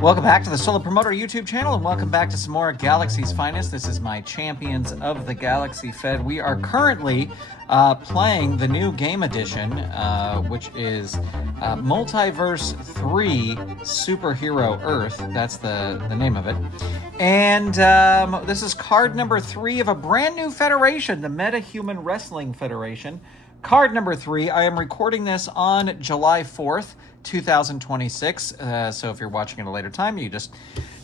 Welcome back to the Solo Promoter YouTube channel, and welcome back to some more Galaxy's Finest. This is my Champions of the Galaxy Fed. We are currently playing the new game edition, which is Multiverse 3 Superhero Earth. That's the name of it. And this is card number 3 of a brand new federation, the Meta-Human Wrestling Federation. Card number 3, I am recording this on July 4th, 2026. So if you're watching at a later time, you just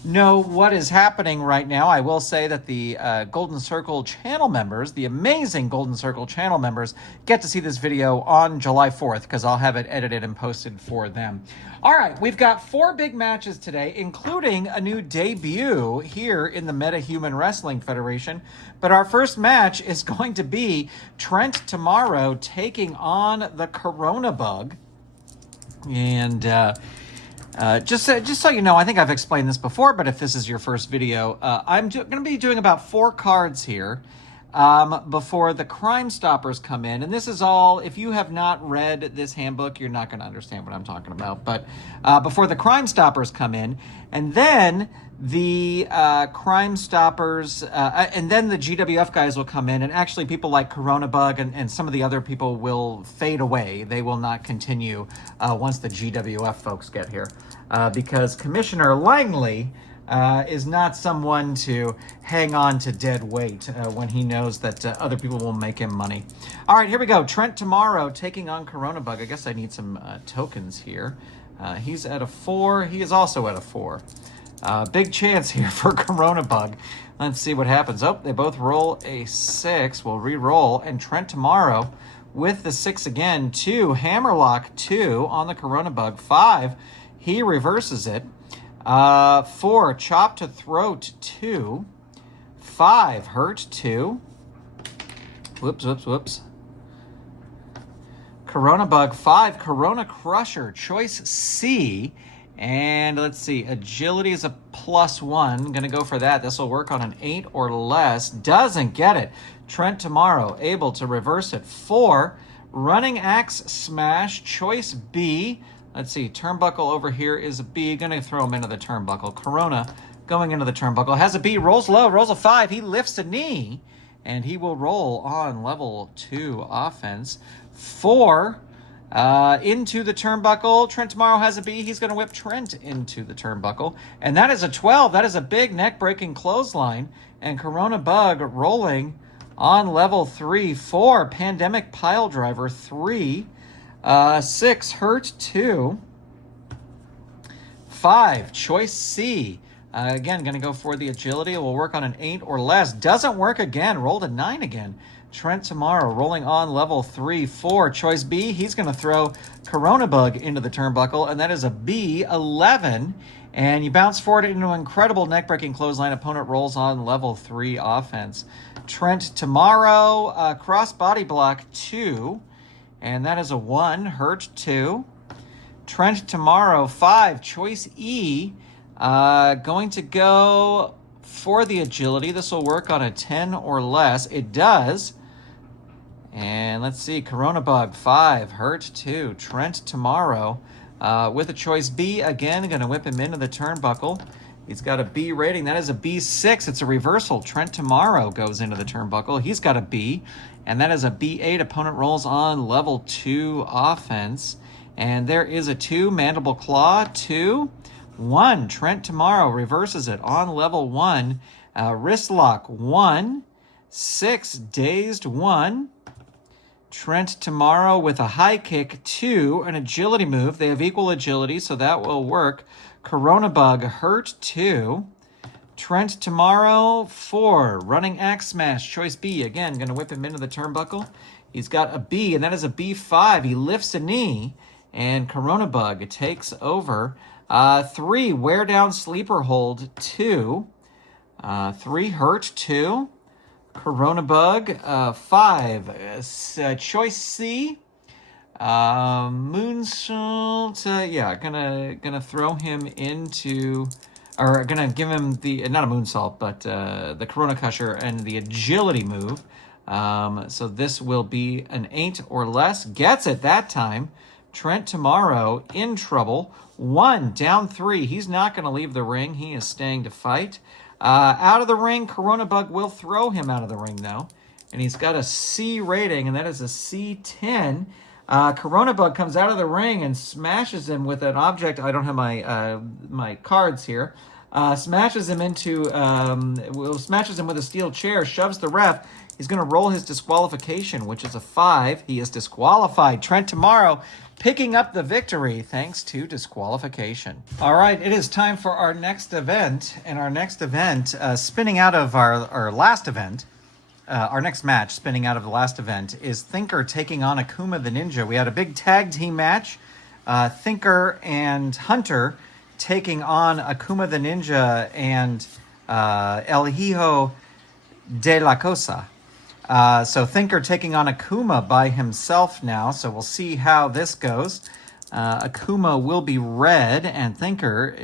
know what is happening right now. I will say that the Golden Circle channel members, the amazing Golden Circle channel members, get to see this video on July 4th because I'll have it edited and posted for them. All right, we've got 4 big matches today, including a new debut here in the Meta-Human Wrestling Federation. But our first match is going to be Trent tomorrow taking on the Corona Bug. And just so you know, I think I've explained this before, but if this is your first video, I'm going to be doing about 4 cards here before the Crime Stoppers come in. And this is all, if you have not read this handbook, you're not going to understand what I'm talking about. But before the Crime Stoppers come in, and then the Crime Stoppers, and then the GWF guys will come in, and actually people like Corona Bug and some of the other people will fade away. They will not continue once the GWF folks get here, because Commissioner Langley is not someone to hang on to dead weight when he knows that other people will make him money. All right, here we go. Trent tomorrow taking on Corona Bug. I guess I need some tokens here. He's at a 4. He is also at a 4. Big chance here for Corona Bug. Let's see what happens. Oh, they both roll a 6. We'll re-roll. And Trent tomorrow with the 6 again. 2. Hammerlock 2 on the Corona Bug. 5. He reverses it. 4. Chop to Throat 2. 5. Hurt 2. Whoops. Corona Bug 5. Corona Crusher. Choice C. And let's see, agility is a +1. Gonna go for that. This will work on an 8 or less. Doesn't get it. Trent tomorrow, able to reverse it. 4, running axe smash, choice B. Let's see, turnbuckle over here is a B. Gonna throw him into the turnbuckle. Corona going into the turnbuckle. Has a B, rolls low, rolls a 5. He lifts a knee, and he will roll on level 2 offense. 4, into the turnbuckle. Trent tomorrow has a B. He's going to whip Trent into the turnbuckle. And that is a 12. That is a big neck-breaking clothesline. And Corona Bug rolling on level 3. 4, Pandemic Pile Driver. 3. 6, Hurt 2. 5, Choice C. Again, going to go for the agility. It will work on an 8 or less. Doesn't work again. Rolled a 9 again. Trent tomorrow rolling on level 3. 4, choice B. He's going to throw Corona Bug into the turnbuckle, and that is a B. 11. And you bounce forward into an incredible neck-breaking clothesline. Opponent rolls on level 3 offense. Trent tomorrow, cross body block 2, and that is a 1. Hurt 2. Trent tomorrow 5, choice E. Going to go for the agility. This will work on a 10 or less. It does. And let's see, Corona Bug 5, Hurt 2. Trent tomorrow with a choice B. Again, going to whip him into the turnbuckle. He's got a B rating. That is a B6. It's a reversal. Trent tomorrow goes into the turnbuckle. He's got a B, and that is a B8. Opponent rolls on level 2 offense. And there is a 2, Mandible Claw 2. 1, Trent tomorrow reverses it on level 1. Wrist Lock 1. 6, Dazed 1. Trent tomorrow with a high kick 2, an agility move. They have equal agility, so that will work. Corona Bug Hurt 2. Trent tomorrow 4, running axe smash, choice B. Again, going to whip him into the turnbuckle. He's got a B, and that is a B5. He lifts a knee, and Corona Bug takes over. 3, wear down sleeper hold 2. 3, Hurt 2. Corona Bug 5, choice C. Moonsault, yeah, gonna throw him into, or gonna give him the, not a moonsault, but the Corona Crusher and the agility move. So this will be an 8 or less. Gets it that time. Trent tomorrow in trouble. 1, down 3. He's not going to leave the ring. He is staying to fight. Out of the ring, Corona Bug will throw him out of the ring, though. And he's got a C rating, and that is a C10. Corona Bug comes out of the ring and smashes him with an object. I don't have my cards here. Smashes him smashes him with a steel chair, shoves the ref. He's going to roll his disqualification, which is a 5. He is disqualified. Trent tomorrow picking up the victory thanks to disqualification. All right, it is time for our next event. And our next event, spinning out of our last event, our next match, spinning out of the last event, is Thinker taking on Akuma the Ninja. We had a big tag team match. Thinker and Hunter taking on Akuma the Ninja and El Hijo de Lycosa. So Thinker taking on Akuma by himself now. So we'll see how this goes. Akuma will be red, and Thinker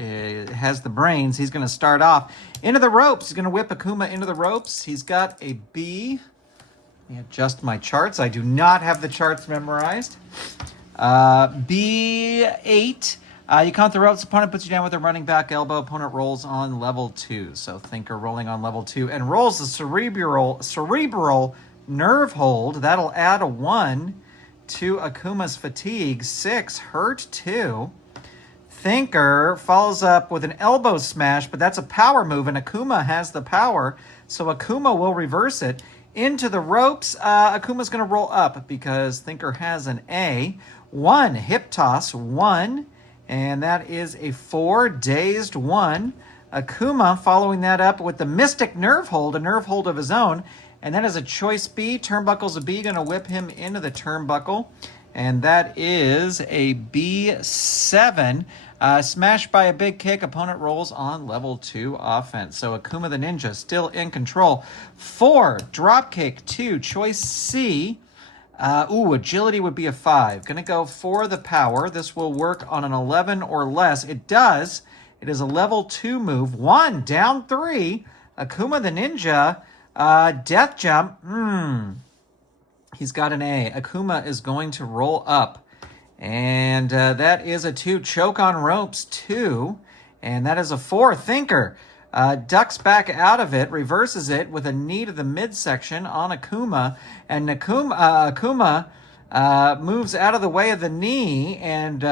has the brains. He's going to start off into the ropes. He's going to whip Akuma into the ropes. He's got a B. Let me adjust my charts. I do not have the charts memorized. B8. You count the ropes. Opponent puts you down with a running back elbow. Opponent rolls on level 2. So Thinker rolling on level 2 and rolls the cerebral nerve hold. That'll add a 1 to Akuma's fatigue. 6 hurt 2. Thinker follows up with an elbow smash, but that's a power move, and Akuma has the power, so Akuma will reverse it into the ropes. Akuma's going to roll up because Thinker has an A. 1 hip toss, 1. And that is a 4, dazed 1. Akuma following that up with the Mystic Nerve Hold, a nerve hold of his own. And that is a choice B. Turnbuckle's a B, going to whip him into the turnbuckle. And that is a B7. Smashed by a big kick. Opponent rolls on level 2 offense. So Akuma the Ninja still in control. 4, drop kick. 2, choice C. Agility would be a 5. Going to go for the power. This will work on an 11 or less. It does. It is a level 2 move. 1, down 3. Akuma the Ninja. Death jump. He's got an A. Akuma is going to roll up. And that is a 2. Choke on ropes, 2. And that is a 4. Thinker. Ducks back out of it, reverses it with a knee to the midsection on Akuma, and Akuma moves out of the way of the knee and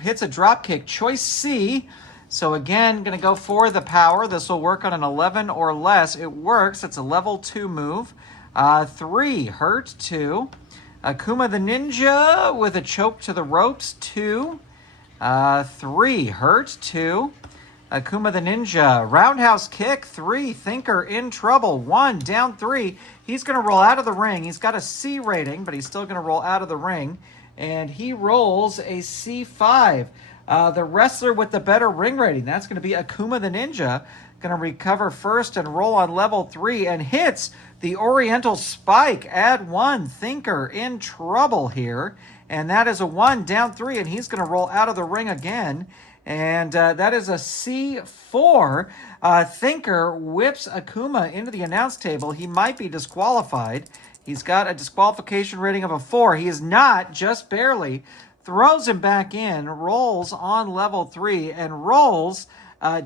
hits a drop kick. Choice C. So again, going to go for the power. This will work on an 11 or less. It works. It's a level 2 move. 3, hurt 2. Akuma the Ninja with a choke to the ropes, 2. 3, hurt 2. Akuma the Ninja, roundhouse kick, 3. Thinker in trouble, 1, down 3. He's going to roll out of the ring. He's got a C rating, but he's still going to roll out of the ring. And he rolls a C5. The wrestler with the better ring rating, that's going to be Akuma the Ninja. Going to recover first and roll on level 3 and hits the Oriental Spike. Add 1. Thinker in trouble here. And that is a 1, down 3. And he's going to roll out of the ring again. And that is a C4. Thinker whips Akuma into the announce table. He might be disqualified. He's got a disqualification rating of a 4. He is not, just barely. Throws him back in, rolls on level 3, and rolls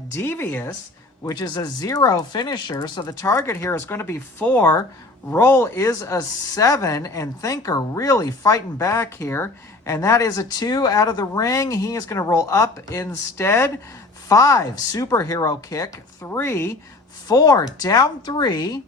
Devious, which is a 0 finisher. So the target here is going to be 4. Roll is a 7, and Thinker really fighting back here. And that is a 2 out of the ring. He is going to roll up instead. 5, superhero kick. 3, 4, down 3.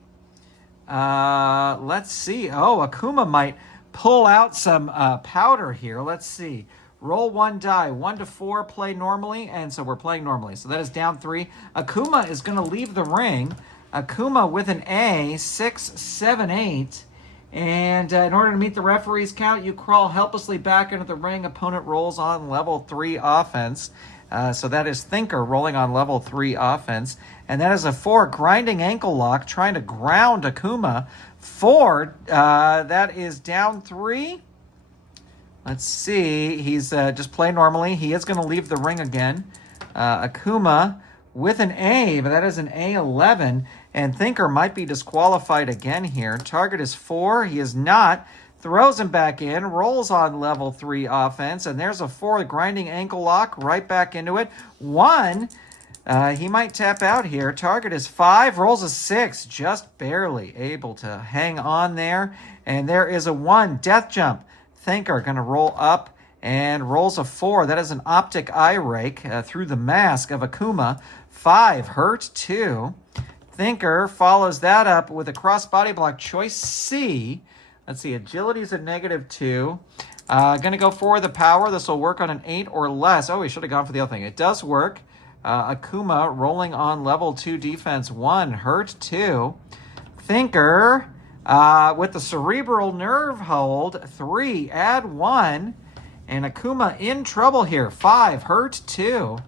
Let's see. Oh, Akuma might pull out some powder here. Let's see. Roll 1 die. 1 to 4, play normally. And so we're playing normally. So that is down 3. Akuma is going to leave the ring. Akuma with an A, 6, 7, 8. And in order to meet the referee's count, you crawl helplessly back into the ring. Opponent rolls on level 3 offense. So that is Thinker rolling on level 3 offense. And that is a 4, grinding ankle lock, trying to ground Akuma. 4, that is down 3. Let's see. He's just playing normally. He is going to leave the ring again. Akuma with an A, but that is an A11. And Thinker might be disqualified again here. Target is 4. He is not. throws him back in, rolls on level 3 offense, and there's a 4, grinding ankle lock, right back into it. 1, he might tap out here. Target is 5, rolls a 6, just barely able to hang on there. And there is a 1, death jump. Thinker going to roll up and rolls a 4. That is an optic eye rake through the mask of Akuma. 5, hurt 2. Thinker follows that up with a cross body block, choice C. Let's see, agility is a -2. Going to go for the power. This will work on an 8 or less. Oh, we should have gone for the other thing. It does work. Akuma rolling on level 2 defense, 1, hurt 2. Thinker with the cerebral nerve hold, 3, add 1. And Akuma in trouble here, 5, hurt 2.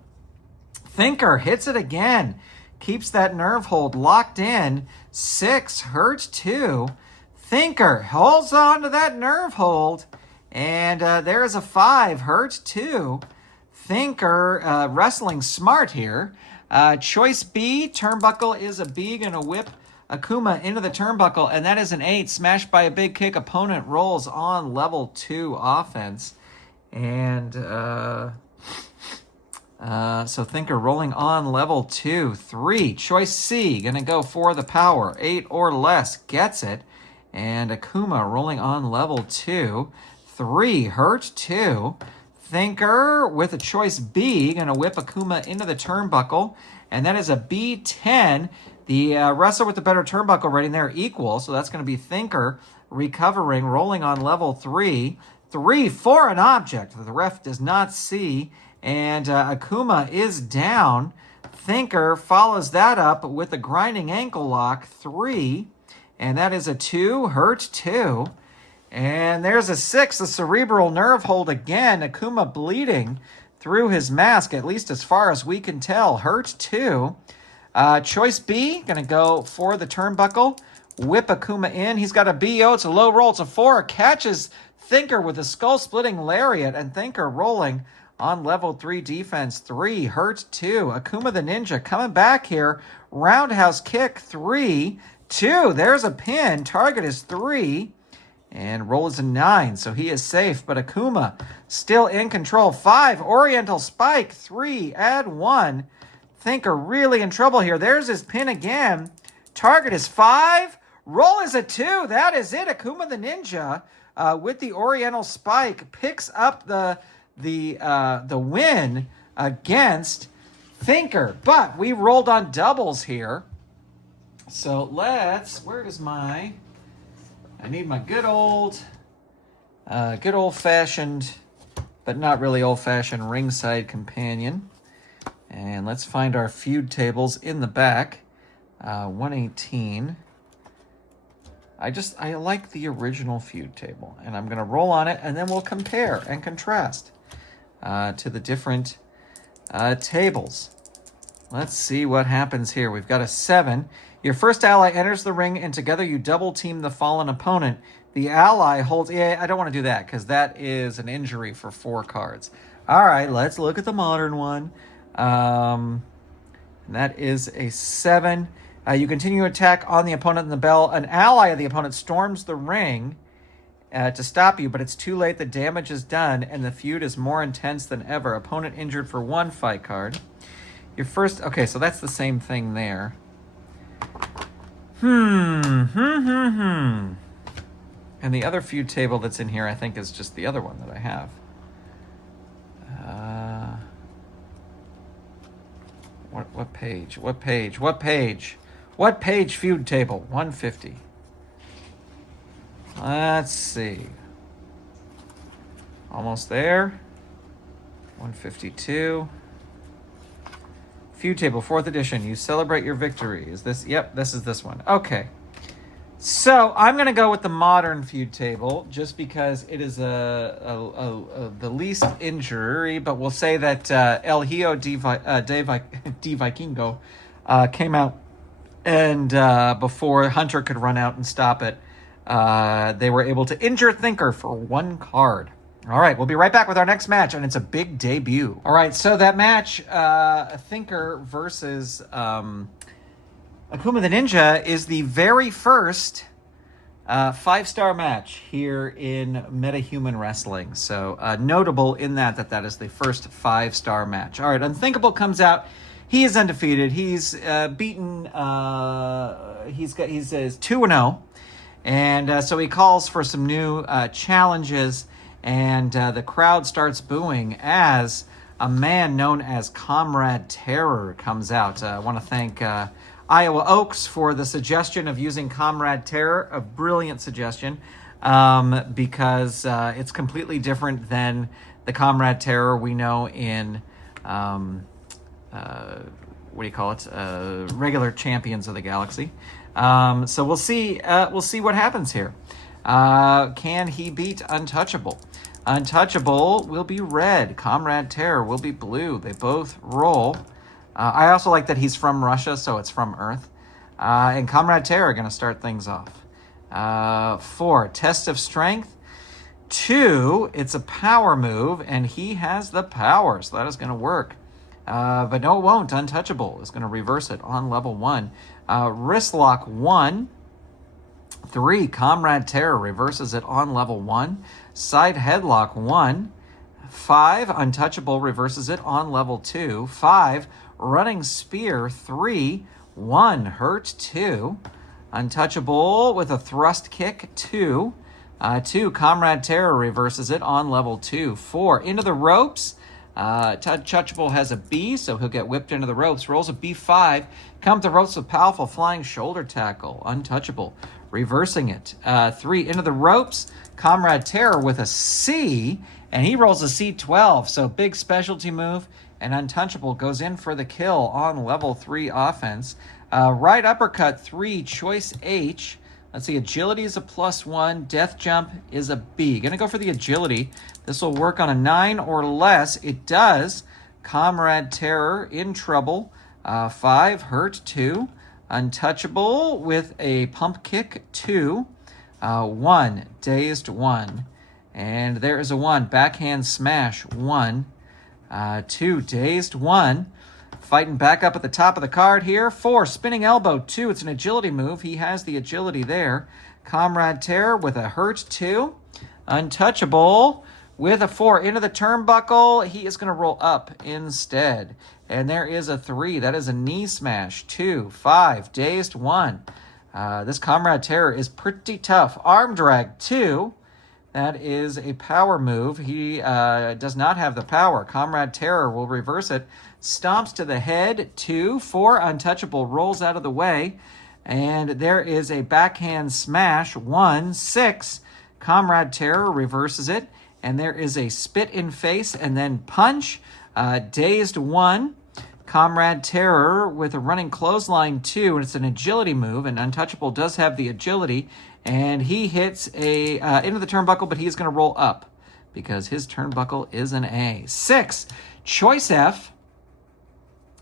Thinker hits it again. Keeps that nerve hold locked in. 6, hurt 2. Thinker holds on to that nerve hold. And there's a 5, hurt 2. Thinker wrestling smart here. Choice B, turnbuckle is a B. Going to whip Akuma into the turnbuckle. And that is an 8, smashed by a big kick. Opponent rolls on level 2 offense. And so Thinker rolling on level 2. 3, choice C, going to go for the power. 8 or less, gets it. And Akuma rolling on level 2. 3, hurt 2. Thinker with a choice B, going to whip Akuma into the turnbuckle. And that is a B10. The wrestler with the better turnbuckle rating there equal. So that's going to be Thinker recovering, rolling on level 3. 3 for an object that the ref does not see. And Akuma is down. Thinker follows that up with a grinding ankle lock, 3. And that is a 2, hurt 2. And there's a 6, the cerebral nerve hold again. Akuma bleeding through his mask, at least as far as we can tell. Hurt 2. Choice B, going to go for the turnbuckle. Whip Akuma in. He's got a BO. It's a low roll. It's a 4. Catches Thinker with a skull-splitting lariat. And Thinker rolling on level 3 defense. 3, hurt 2. Akuma the Ninja coming back here. Roundhouse kick, 3. 2, there's a pin. Target is 3. And roll is a 9, so he is safe. But Akuma still in control. 5, Oriental Spike. 3, add 1. Thinker really in trouble here. There's his pin again. Target is 5. Roll is a 2. That is it. Akuma the Ninja with the Oriental Spike picks up the win against Thinker. But we rolled on doubles here. So where is I need my good old-fashioned, but not really old-fashioned ringside companion. And let's find our feud tables in the back. 118. I like the original feud table. And I'm going to roll on it, and then we'll compare and contrast to the different tables. Let's see what happens here. We've got a 7. Your first ally enters the ring, and together you double team the fallen opponent. The ally holds... Yeah, I don't want to do that, because that is an injury for 4 cards. All right, let's look at the modern one. And that is a 7. You continue attack on the opponent in the bell. An ally of the opponent storms the ring to stop you, but it's too late. The damage is done, and the feud is more intense than ever. Opponent injured for 1 fight card. Your first... Okay, so that's the same thing there. And the other feud table that's in here, I think, is just the other one that I have. What page? What page? What page? What page feud table? 150. Let's see. Almost there. 152. Feud table, 4th edition. You celebrate your victory. Is this? Yep, this is this one. Okay. So I'm going to go with the modern feud table just because it is the least injury, but we'll say that El Hijo de Vikingo came out, and before Hunter could run out and stop it, they were able to injure Thinker for 1 card. All right, we'll be right back with our next match, and it's a big debut. All right, so that match, Thinker versus Akuma the Ninja, is the very first 5-star match here in MetaHuman Wrestling. So notable in that is the first 5-star match. All right, Unthinkable comes out. He is undefeated. He's beaten. He's 2-0, and so he calls for some new challenges. And the crowd starts booing as a man known as Comrade Terror comes out. I want to thank Iowa Oaks for the suggestion of using Comrade Terror, a brilliant suggestion, because it's completely different than the Comrade Terror we know in, regular Champions of the Galaxy. So we'll see what happens here. Can he beat Untouchable? Untouchable will be red. Comrade Terror will be blue. They both roll. I also like that he's from Russia, so it's from Earth. And Comrade Terror are going to start things off. 4, Test of Strength. 2, it's a power move, and he has the power, so that is going to work. But no, it won't. Untouchable is going to reverse it on level 1. Wrist Lock 1. 3, Comrade Terror reverses it on level 1. Side Headlock 1. 5, Untouchable reverses it on level 2. 5, Running Spear 3. 1, Hurt 2. Untouchable with a Thrust Kick 2. 2, Comrade Terror reverses it on level 2. 4, Into the Ropes. Untouchable has a B, so he'll get whipped into the ropes. Rolls a B5. Come to the ropes with powerful flying shoulder tackle. Untouchable reversing it. 3, Into the Ropes. Comrade Terror with a C, and he rolls a C12, so big specialty move, and Untouchable goes in for the kill on level 3 offense. Right uppercut 3, choice H. Let's see, agility is a +1, death jump is a B. Gonna go for the agility. This will work on a 9 or less. It does. Comrade Terror in trouble. 5, hurt 2. Untouchable with a pump kick 2. 1, dazed 1. And there is a 1, backhand smash 1. 2, dazed 1. Fighting back up at the top of the card here. 4, spinning elbow 2. It's an agility move. He has the agility there. Comrade Terror with a hurt 2. Untouchable with a 4 into the turnbuckle. He is going to roll up instead. And there is a 3. That is a knee smash. 2, 5, dazed 1. This Comrade Terror is pretty tough. Arm drag 2. That is a power move. He does not have the power. Comrade Terror will reverse it. Stomps to the head. 2, 4. Untouchable rolls out of the way. And there is a backhand smash. 1, 6. Comrade Terror reverses it. And there is a spit in face and then punch. Dazed 1. Comrade Terror with a running clothesline 2. And it's an agility move. And Untouchable does have the agility. And he hits a into the turnbuckle, but he's going to roll up because his turnbuckle is an A. 6, choice F.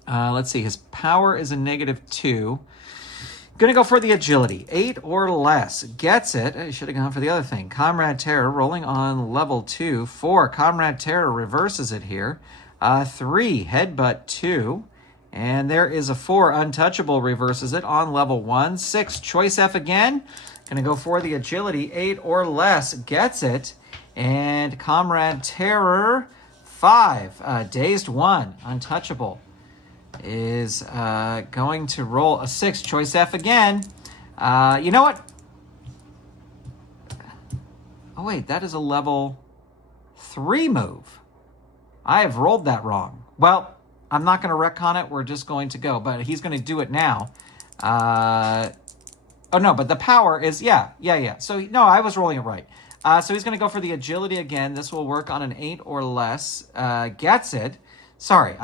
Let's see, his power is a -2. Going to go for the agility. 8 or less. Gets it. I should have gone for the other thing. Comrade Terror rolling on level 2. 4, Comrade Terror reverses it here. 3, headbutt 2. And there is a 4, Untouchable reverses it on level 1. 6, choice F again. Going to go for the agility. 8 or less. Gets it. And Comrade Terror 5. Dazed 1. Untouchable is going to roll a 6. Choice F again. You know what? Oh, wait. That is a level 3 move. I have rolled that wrong. Well, I'm not going to retcon it. We're just going to go. But he's going to do it now. Oh, no, but the power is, yeah. So, no, I was rolling it right. So he's going to go for the agility again. This will work on an 8 or less. Gets it. Sorry,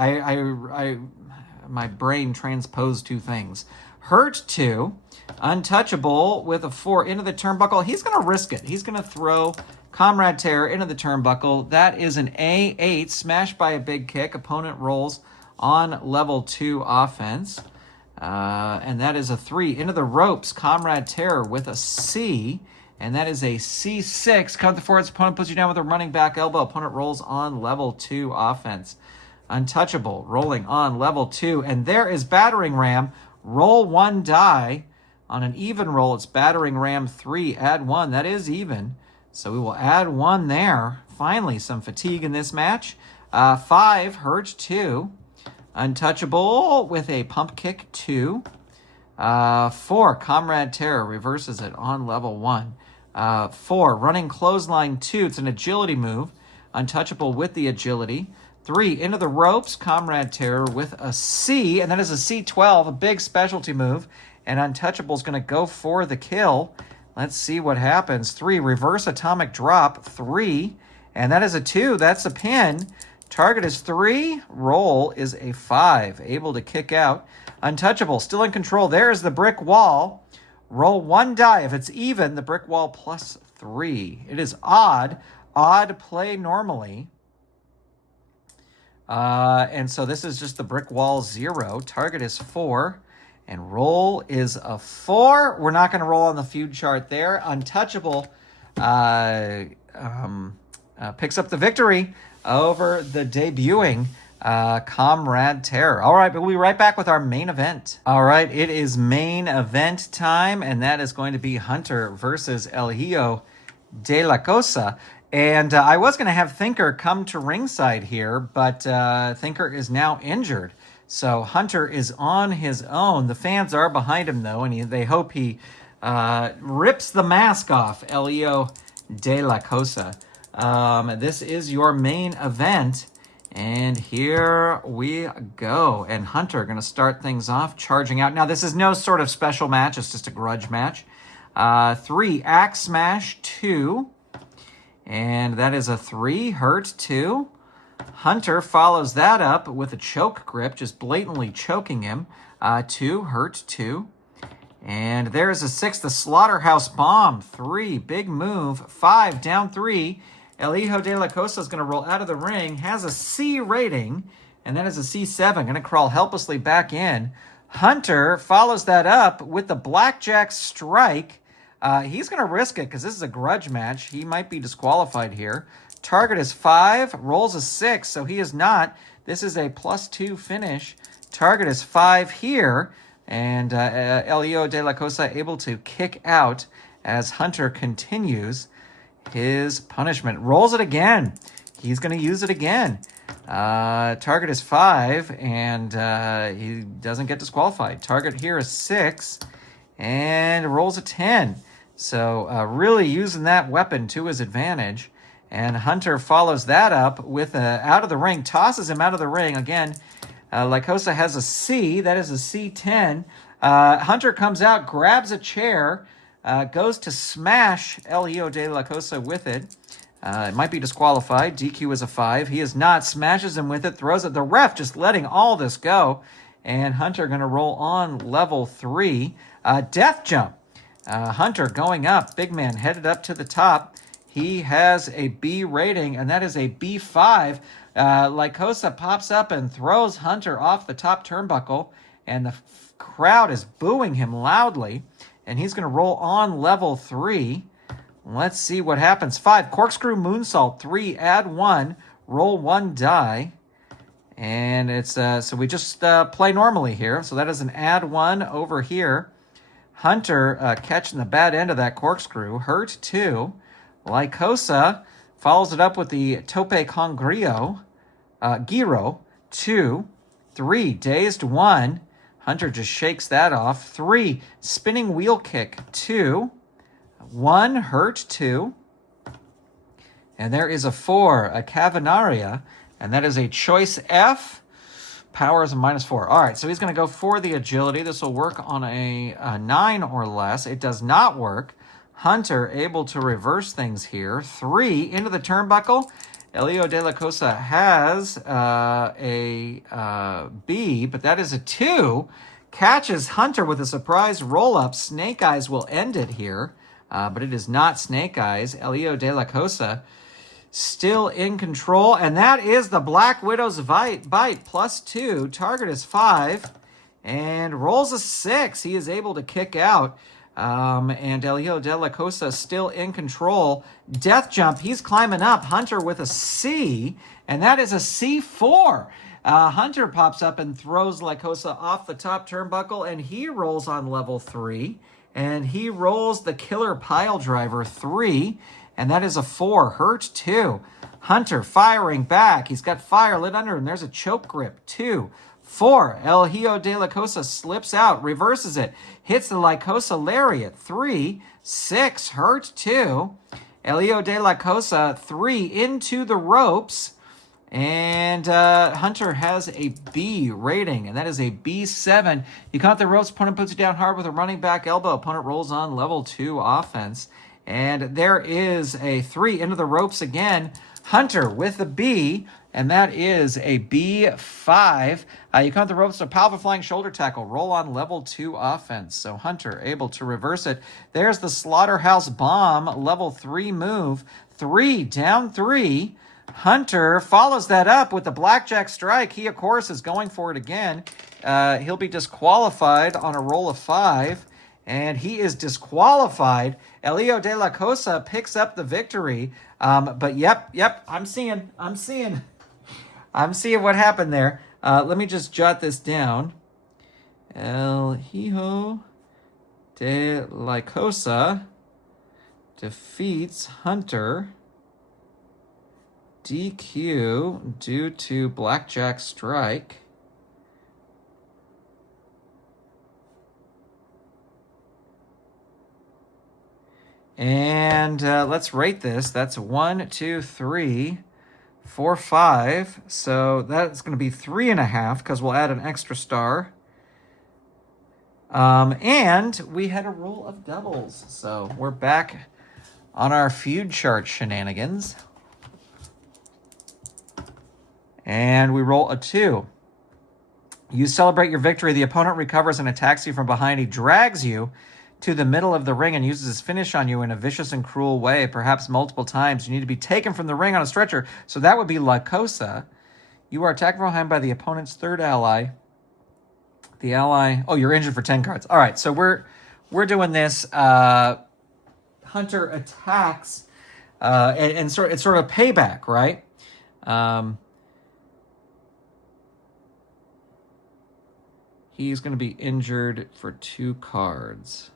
my brain transposed two things. Hurt 2. Untouchable with a 4 into the turnbuckle. He's going to risk it. He's going to throw Comrade Terror into the turnbuckle. That is an A8. Smashed by a big kick. Opponent rolls on level 2 offense. And that is a 3. Into the ropes, Comrade Terror with a C. And that is a C6. Come to forwards, opponent puts you down with a running back elbow. Opponent rolls on level 2 offense. Untouchable rolling on level 2. And there is Battering Ram. Roll 1 die. On an even roll, it's battering ram 3, add 1. That is even. So we will add 1 there. Finally, some fatigue in this match. 5, hurt 2. Untouchable with a pump kick 2. 4, Comrade Terror reverses it on level 1. 4, running clothesline 2. It's an agility move. Untouchable with the agility. 3, into the ropes, Comrade Terror with a C, and that is a C12, a big specialty move. And Untouchable's going to go for the kill. Let's see what happens. 3, reverse atomic drop. 3, and that is a 2. That's a pin. Target is 3. Roll is a 5. Able to kick out. Untouchable, still in control. There's the brick wall. Roll 1 die. If it's even, the brick wall plus 3. It is odd. Odd play normally. And so this is just the brick wall 0. Target is 4. And roll is a 4. We're not going to roll on the feud chart there. Untouchable picks up the victory over the debuting Comrade Terror. All right, but we'll be right back with our main event. All right, it is main event time, and that is going to be Hunter versus El Hijo de Lycosa. And I was going to have Thinker come to ringside here, but Thinker is now injured. So Hunter is on his own. The fans are behind him, though, and they hope he rips the mask off, El Hijo de Lycosa. This is your main event, and here we go. And Hunter going to start things off, charging out. Now, this is no sort of special match. It's just a grudge match. 3, Axe Smash 2, and that is a 3, hurt 2. Hunter follows that up with a choke grip, just blatantly choking him. 2, hurt 2. And there's a 6, the Slaughterhouse Bomb. 3, big move. 5, down 3. El Hijo de Lycosa is going to roll out of the ring, has a C rating, and that is a C7. Going to crawl helplessly back in. Hunter follows that up with the Blackjack Strike. He's going to risk it because this is a grudge match. He might be disqualified here. Target is 5, rolls a 6, so he is not. This is a +2 finish. Target is 5 here, and El Hijo de Lycosa able to kick out as Hunter continues his punishment. Rolls it again. He's going to use it again. Target is 5, and he doesn't get disqualified. Target here is 6, and rolls a 10. So really using that weapon to his advantage. And Hunter follows that up with out of the ring, tosses him out of the ring. Again, Lycosa has a C. That is a C10. Hunter comes out, grabs a chair, goes to smash El Hijo de Lycosa with it. It might be disqualified. DQ is a 5. He is not. Smashes him with it, throws it. The ref just letting all this go. And Hunter going to roll on level 3. Death jump. Hunter going up. Big man headed up to the top. He has a B rating, and that is a B5. Lycosa pops up and throws Hunter off the top turnbuckle, and the crowd is booing him loudly. And he's going to roll on level 3. Let's see what happens. 5, corkscrew moonsault. 3, add 1, roll 1 die. And it's so we just play normally here. So that is an add 1 over here. Hunter catching the bad end of that corkscrew. Hurt 2. Lycosa follows it up with the tope con gyro. 2. 3, dazed 1. Hunter just shakes that off. 3, spinning wheel kick. 2. 1, hurt 2. And there is a 4, a Cavanaria. And that is a choice F. Power is a -4. All right, so he's going to go for the agility. This will work on a 9 or less. It does not work. Hunter able to reverse things here. 3, into the turnbuckle. El Hijo de Lycosa has a B, but that is a 2. Catches Hunter with a surprise roll-up. Snake Eyes will end it here, but it is not Snake Eyes. El Hijo de Lycosa still in control, and that is the Black Widow's bite, +2. Target is 5, and rolls a 6. He is able to kick out. And El Hijo de Lycosa still in control. Death jump, he's climbing up. Hunter with a C, and that is a C4. Hunter pops up and throws Lycosa off the top turnbuckle, and he rolls on level 3. And he rolls the Killer Pile Driver 3, and that is a 4. Hurt 2. Hunter firing back. He's got fire lit under him. There's a choke grip. 2. 4. El Hijo de Lycosa slips out, reverses it, hits the Lycosa Lariat. 3. 6. Hurt 2. El Hijo de Lycosa 3 into the ropes. And Hunter has a B rating, and that is a B7. You caught the ropes. Opponent puts you down hard with a running back elbow. Opponent rolls on level 2 offense. And there is a 3 into the ropes again. Hunter with a B, and that is a B5. You caught the ropes with a powerful flying shoulder tackle. Roll on level 2 offense. So Hunter able to reverse it. There's the Slaughterhouse Bomb, level 3 move. 3, down 3. Hunter follows that up with the Blackjack Strike. He, of course, is going for it again. He'll be disqualified on a roll of 5, and he is disqualified. El Hijo de Lycosa picks up the victory. But yep, I'm seeing what happened there. Let me just jot this down. El Hijo de Lycosa defeats Hunter DQ due to Blackjack Strike. And let's rate this. That's 1, 2, 3, 4, 5. So that's going to be 3.5 because we'll add an extra star. And we had a roll of doubles. So we're back on our feud chart shenanigans. And we roll a 2. You celebrate your victory. The opponent recovers and attacks you from behind. He drags you to the middle of the ring and uses his finish on you in a vicious and cruel way, perhaps multiple times. You need to be taken from the ring on a stretcher. So that would be Lycosa. You are attacked from behind by the opponent's third ally. The ally... Oh, you're injured for 10 cards. All right, so we're doing this. Hunter attacks, and it's sort of payback, right? He's going to be injured for 2 cards.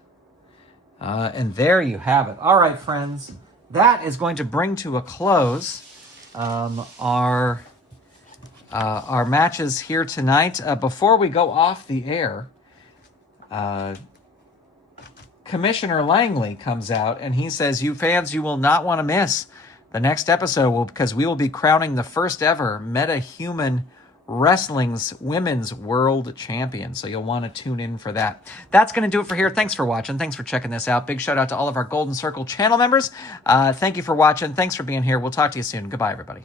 And there you have it. All right, friends. That is going to bring to a close our matches here tonight. Before we go off the air, Commissioner Langley comes out and he says, you fans, you will not want to miss the next episode because we will be crowning the first ever meta-human Wrestling's Women's World Champion. So you'll want to tune in for that. That's going to do it for here. Thanks for watching. Thanks for checking this out. Big shout out to all of our Golden Circle channel members. Thank you for watching. Thanks for being here. We'll talk to you soon. Goodbye, everybody.